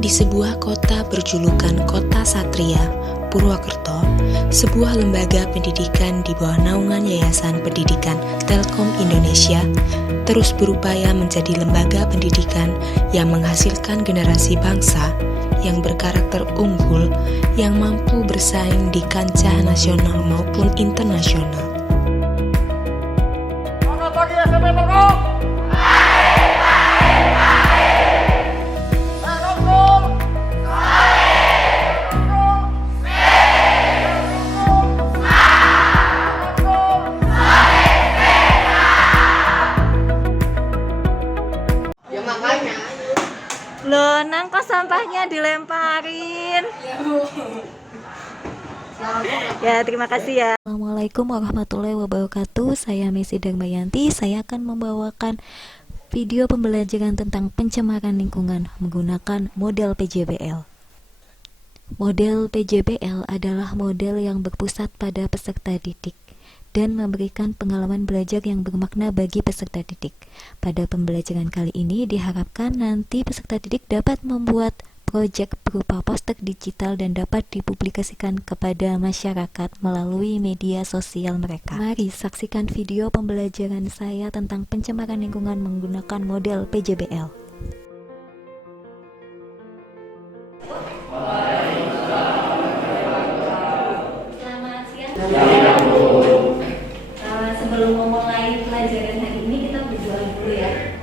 Di sebuah kota berjulukan Kota Satria, Purwokerto, sebuah lembaga pendidikan di bawah naungan Yayasan Pendidikan Telkom Indonesia terus berupaya menjadi lembaga pendidikan yang menghasilkan generasi bangsa yang berkarakter unggul yang mampu bersaing di kancah nasional maupun internasional. Selamat pagi SMP Telkom. Loh, Nang, kok sampahnya dilemparin? Ya, terima kasih ya. Assalamualaikum warahmatullahi wabarakatuh. Saya Messi Darmayanti. Saya akan membawakan video pembelajaran tentang pencemaran lingkungan menggunakan model PJBL. Model PJBL adalah model yang berpusat pada peserta didik dan memberikan pengalaman belajar yang bermakna bagi peserta didik. Pada pembelajaran kali ini diharapkan nanti peserta didik dapat membuat proyek berupa poster digital dan dapat dipublikasikan kepada masyarakat melalui media sosial mereka. Mari saksikan video pembelajaran saya tentang pencemaran lingkungan menggunakan model PJBL. Selamat siang. Sebelum memulai pelajaran hari ini kita berdoa dulu ya.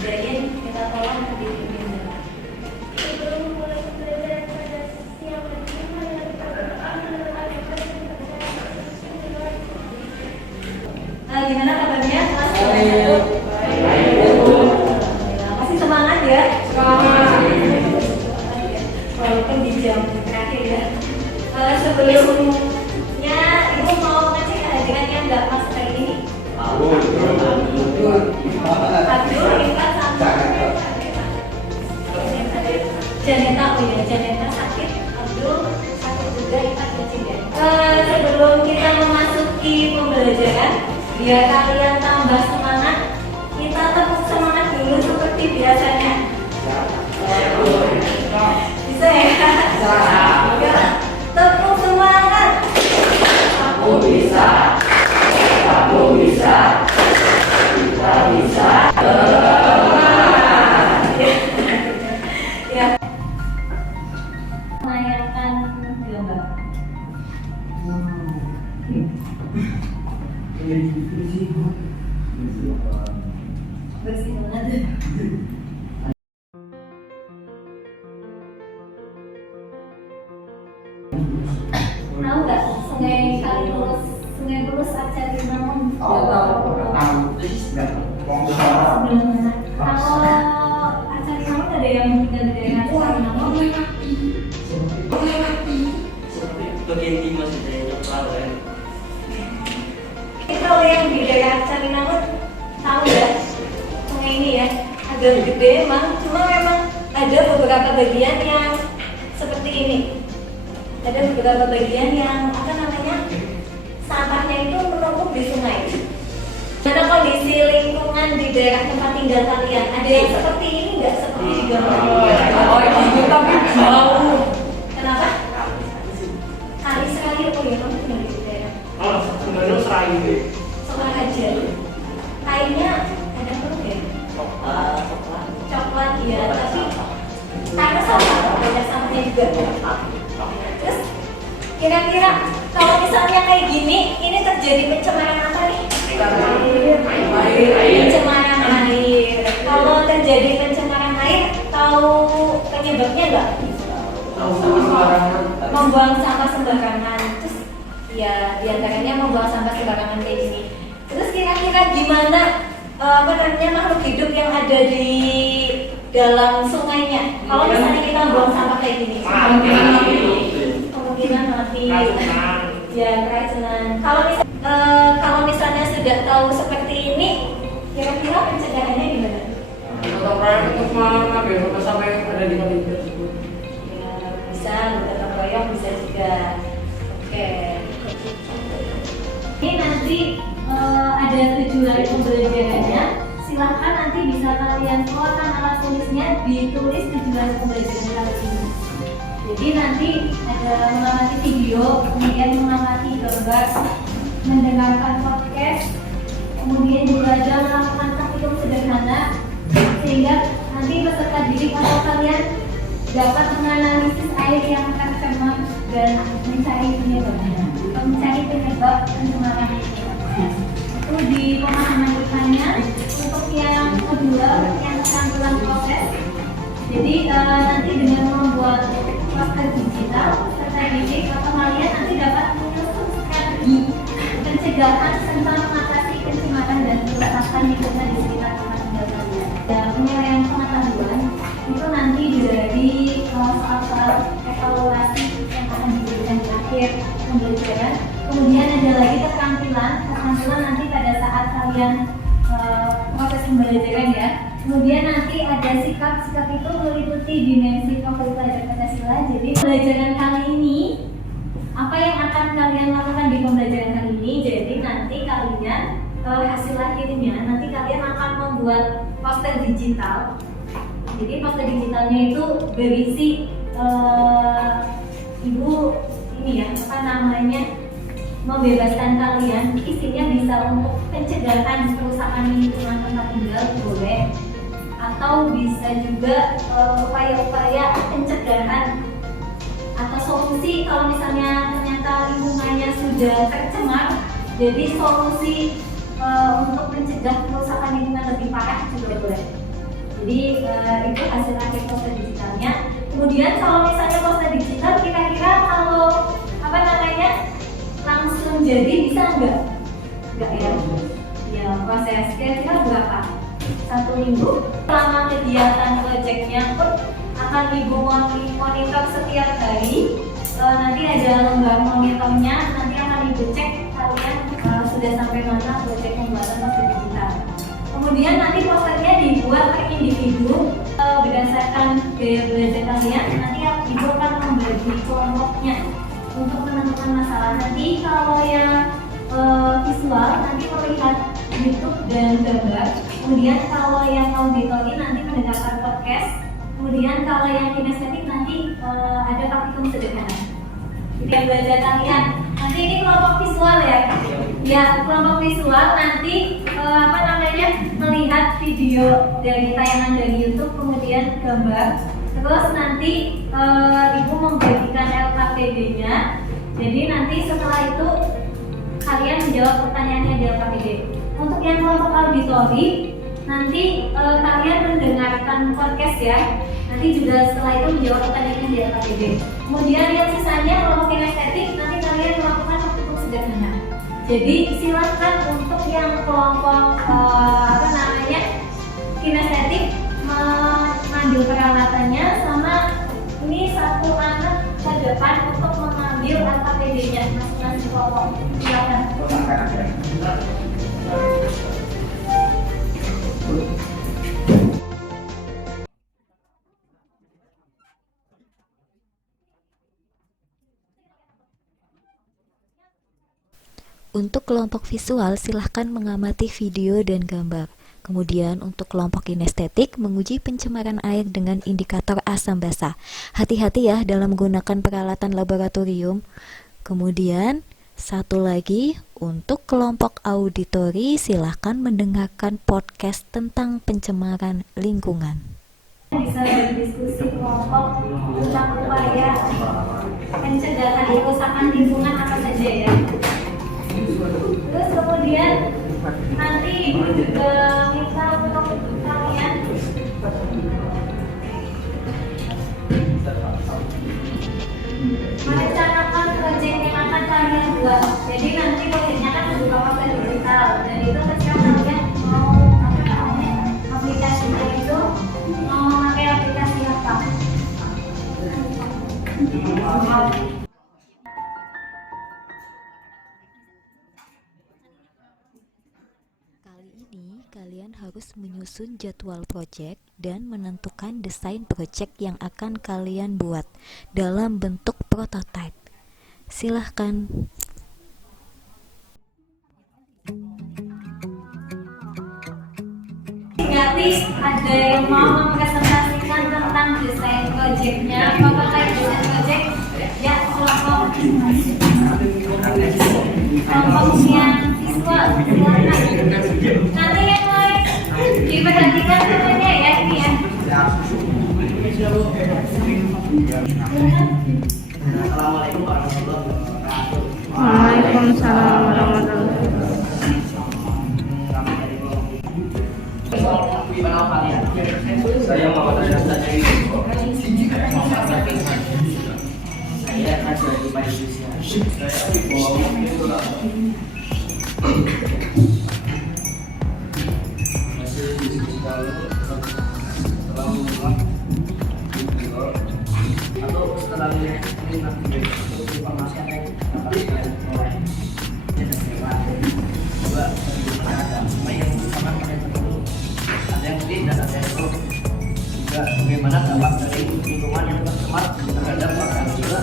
Jadi kita tolong ke diri kita. Sebelum memulai pelajaran pada siang hari gimana kabarnya? Baik. Masih semangat ya? Semangat. Walaupun di jam terakhir ya. Sebelumnya ibu mau ngecek kehadiran yang nggak pas hari ini. Abdul, Rifat, sama Janeta. Oh ya, Janeta sakit, Abdul sakit juga, Rifat juga. Sebelum kita memasuki pembelajaran, biar kalian tambah semangat, kita tepuk semangat dulu seperti biasanya. Bisa ya? Tepuk semangat. Aku bisa. Aku bisa. Kita bisa. Ya. Layarkan gambar. Bersih banget. Tahu nggak Sungai Kaliurus, Sungai Bulus Arca-Dinamon? Sebelumnya, kalau Arca-Dinamon ada yang tinggal di daerah Arca-Dinamon? Bagian timur dari Jepang. Kalau yang di daerah Arca-Dinamon tahu ya, sungai ini ya agak gede emang, cuma memang ada beberapa bagian yang seperti ini. Ada beberapa bagian yang sampahnya itu menumpuk di sungai. Karena kondisi lingkungan di daerah tempat tinggal kalian ada yang seperti ini nggak, seperti di gambar? Oh, itu tapi bau. Kenapa? Kali sekali oh ya, kamu tinggal di daerah Oh, sebenarnya serai deh. Sokaraja. Kainnya ada apa ya? Coklat ya, tapi karena sampah, banyak sampahnya juga. Terus kira-kira kalau misalnya kayak gini, ini terjadi pencemaran apa nih? Pencemaran air. Kalau terjadi pencemaran air, tahu penyebabnya nggak? Membuang sampah sembarangan. Terus ya diantaranya membuang sampah sembarangan kayak gini. Terus kira-kira gimana makhluk hidup yang ada di dalam sungainya? Kalau misalnya kita buang sampah kayak gini, kemungkinan mati. Ya, keracunan. Kalau misalnya sudah tahu seperti ini, kira-kira pencegahannya gimana? Tetap proyek untuk mengambil sampai ada di kali tersebut. Ya, bisa tetap proyek bisa juga. Oke. Ini nanti ada tujuan pembelajarannya. Silahkan nanti bisa kalian keluarkan alat tulis tulisnya ditulis tujuan pembelajaran kali ini. Jadi nanti ada mengamati video, kemudian mengamati gambar, mendengarkan podcast, kemudian juga ada melakukan praktikum sederhana, sehingga nanti peserta didik atau kalian dapat menganalisis air yang tercemar dan mencari penyebab pencemaran. Itu di pemahaman depannya. Untuk yang kedua, yang keterampilan proses. Jadi nanti dengan membuat poster digital, peserta didik atau kalian nanti dapat menyusun strategi pencegahan serta mengatasi pencemaran dan kerusakan lingkungan di sekitar tempat tinggal kalian. Dan penilaian pengetahuan itu nanti dari soal-soal evaluasi yang akan diberikan di akhir pembelajaran. Kemudian ada lagi keterampilan nanti pada saat kalian proses pembelajaran ya. Kemudian nanti ada sikap itu meliputi dimensi profil pelajar Pancasila. Jadi pembelajaran kali ini, apa yang akan kalian lakukan di pembelajaran kali ini? Jadi nanti kalian hasil akhirnya nanti kalian akan membuat poster digital. Jadi poster digitalnya itu berisi ibu ini ya, apa namanya, membebaskan kalian. Isinya bisa untuk pencegahan kerusakan lingkungan tempat tinggal boleh, atau bisa juga upaya-upaya pencegahan atau solusi kalau misalnya ternyata lingkungannya sudah tercemar. Jadi solusi untuk mencegah kerusakan lingkungan lebih parah juga boleh. Jadi itu hasil akhir poster digitalnya. Kemudian kalau misalnya poster digital kira-kira kalau apa namanya langsung jadi bisa enggak ya? Ya proses kira-kira berapa? 1 minggu. Selama kegiatan proyeknya pun akan ibu monitor setiap hari. Nanti ada lembar monitornya, nanti akan ibu cek kalian sudah sampai mana proyek pembuatan poster digital. Kemudian nanti posternya dibuat per individu berdasarkan gaya belajar kalian. Nanti ibu akan membagi kelompoknya untuk menentukan masalah. Nanti kalau yang visual nanti melihat YouTube dan gambar. Kemudian kalau yang auditori nanti mendengarkan podcast. Kemudian kalau yang kinestetik nanti ada praktikum sederhana. Yang belajar kalian. Nanti ini kelompok visual ya. Ya, kelompok visual nanti melihat video dari tayangan dari YouTube, kemudian gambar. Terus nanti ibu membagikan LKPD-nya. Jadi nanti setelah itu kalian menjawab pertanyaannya di LKPD. Untuk yang kelompok auditori, nanti kalian mendengarkan podcast ya. Nanti juga setelah itu menjawab pertanyaannya di LKPD. Kemudian yang sisanya kelompok kinestetik, nanti kalian melakukan praktikum sederhana. Jadi silakan untuk yang kelompok kinestetik mengambil peralatannya, sama ini satu anak ke depan untuk mengambil LKPD-nya masing-masing kelompok. Silakan. Untuk kelompok visual, silahkan mengamati video dan gambar. Kemudian untuk kelompok kinestetik, menguji pencemaran air dengan indikator asam basa. Hati-hati ya dalam menggunakan peralatan laboratorium. Kemudian, satu lagi, untuk kelompok auditori, silahkan mendengarkan podcast tentang pencemaran lingkungan. Bisa berdiskusi kelompok tentang upaya pencegahan kerusakan lingkungan apa saja ya. Terus kemudian nanti ibu juga minta untuk kalian merencanakan proyek yang akan kalian buat. Jadi nanti proyeknya kan berupa poster digital, dan itu ketika kalian mau aplikasinya itu mau memakai aplikasi apa? Kalian harus menyusun jadwal proyek dan menentukan desain proyek yang akan kalian buat dalam bentuk prototipe. Silahkan. Gratis, ada yang mau mempresentasikan tentang desain proyeknya. Bapak kayak desain proyek ya kelompok yang siswa nanti yang lain diperhatikan semuanya ya ini ya. Assalamualaikum warahmatullahi wabarakatuh. Waalaikumsalam warahmatullahi Saya Muhammad Reza Sajari. Saya kerja di Malaysia. Saya di bawah masih diskusi atau setelah ini nanti informasi yang dapat sekalian oleh juga ada yang sama pada dulu ada yang mungkin dan ada yang belum juga bagaimana dampak dari lingkungan yang tercemar terhadap warga juga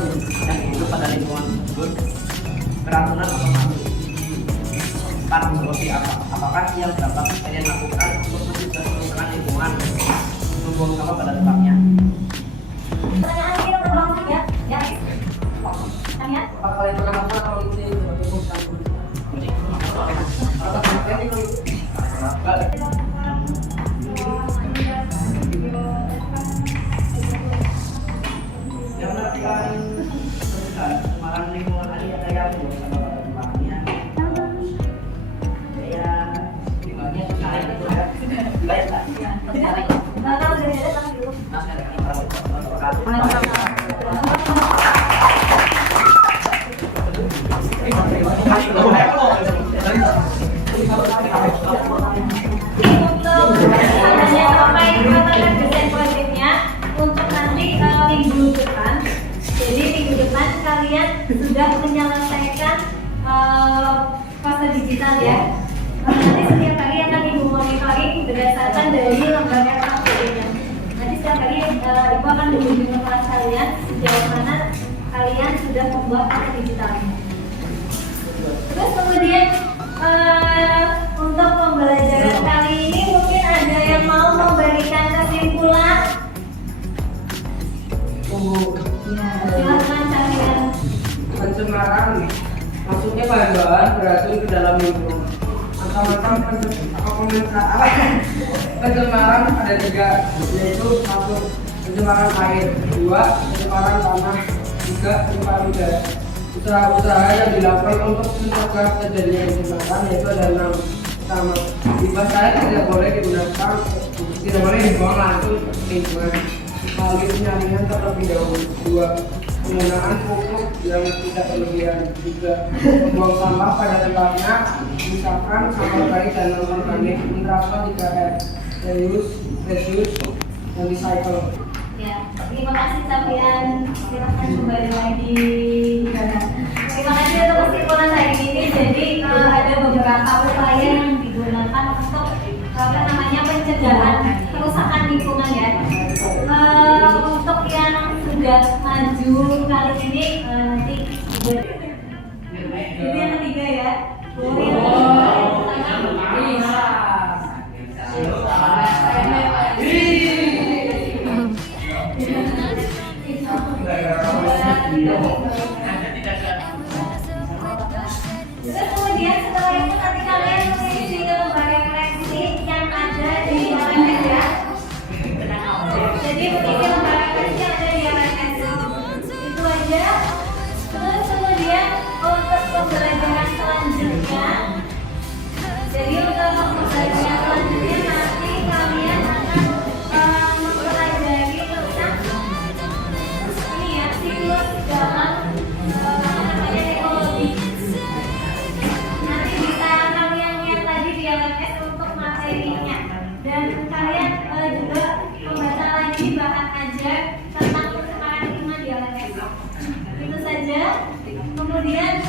yang hidup pada lingkungan tersebut keracunan atau mati. Empat seperti apa? Apakah yang dapat kalian lakukan untuk mencegah kerusakan lingkungan membuang sampah pada tempatnya? Pertanyaan kita terbang ya, ya. Tanya. Apa kalian pernah apa kalau ini Yang menarikkan kemarin lingkungan tadi ada yang sama pada tempatnya. Ya, di bagian saya itu ya. Baik tak? Enggak tahu dari ada tapi dulu. Nah, sekarang kita Desain proyeknya untuk nanti minggu depan. Jadi minggu depan kalian sudah menyelesaikan fase digital ya. Nanti setiap hari akan ibu monitoring berdasarkan dari lembaga proyeknya. Nanti setiap hari ibu akan mengunjungi kelas kalian sejauh mana kalian sudah membuat fase digitalnya. Terus kemudian untuk pembelajaran kali ini mungkin ada yang mau memberikan kesimpulan. Ya, silakan kalian. pencemaran maksudnya bahan-bahan beracun ke dalam lingkungan. Macam-macam pencemaran ada tiga, yaitu satu pencemaran air, dua pencemaran tanah, tiga pencemaran udara. Usaha-usaha yang dilakukan untuk mencegah terjadinya pencemaran yaitu ada 6. Pertama, limbah cair tidak boleh digunakan, tidak boleh dibuang langsung ke lingkungan. Melalui penyaringan terlebih dahulu. 2. Penggunaan pupuk yang tidak berlebihan. 3. Membuang sampah pada tempatnya, misalkan sampah organik dan non organik. Menerapkan 3R, reuse, dan recycle. Ya, terima kasih kalian. Silakan kembali lagi. Terima kasih untuk kesimpulan hari ini. Jadi ada beberapa upaya yang digunakan untuk pencegahan kerusakan lingkungan ya. Untuk yang sudah maju kali ini nanti ini yang ketiga ya. Terus kemudian setelah itu nanti kalian mengisi lembaga koreksi yang ada di LMS ya. Jadi mengisi lembaga koreksi yang ada di LMS itu aja. Terus kemudian untuk pembelajaran selanjutnya, jadi untuk pembelajaran selanjutnya nanti kalian akan mempelajari tentang ini ya, siklus dalam ekologi. Nanti bisa kalian lihat tadi di LMS untuk materinya, dan kalian juga membaca lagi bahan ajar tentang pencemaran lingkungan di LMS. Itu saja. Kemudian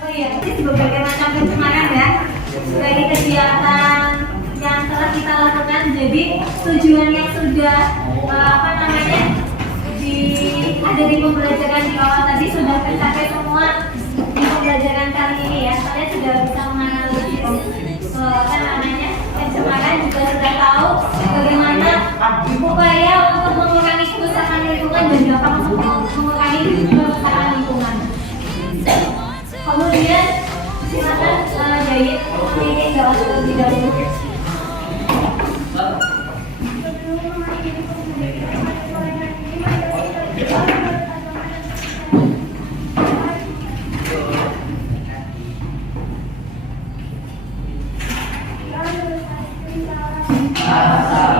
oh iya, ini berbagai macam pencemaran ya. Dari kegiatan yang telah kita lakukan, jadi tujuan yang sudah ada di pembelajaran di awal tadi sudah tercapai semua di pembelajaran kali ini ya. Kalian sudah bisa menganalisis pencemaran, juga sudah tahu bagaimana upaya untuk mengurangi kerusakan lingkungan dan dapat mengurangi kerusakan lingkungan. Kemudian silakan Jayid memiliki jawab terlebih dahulu. Asal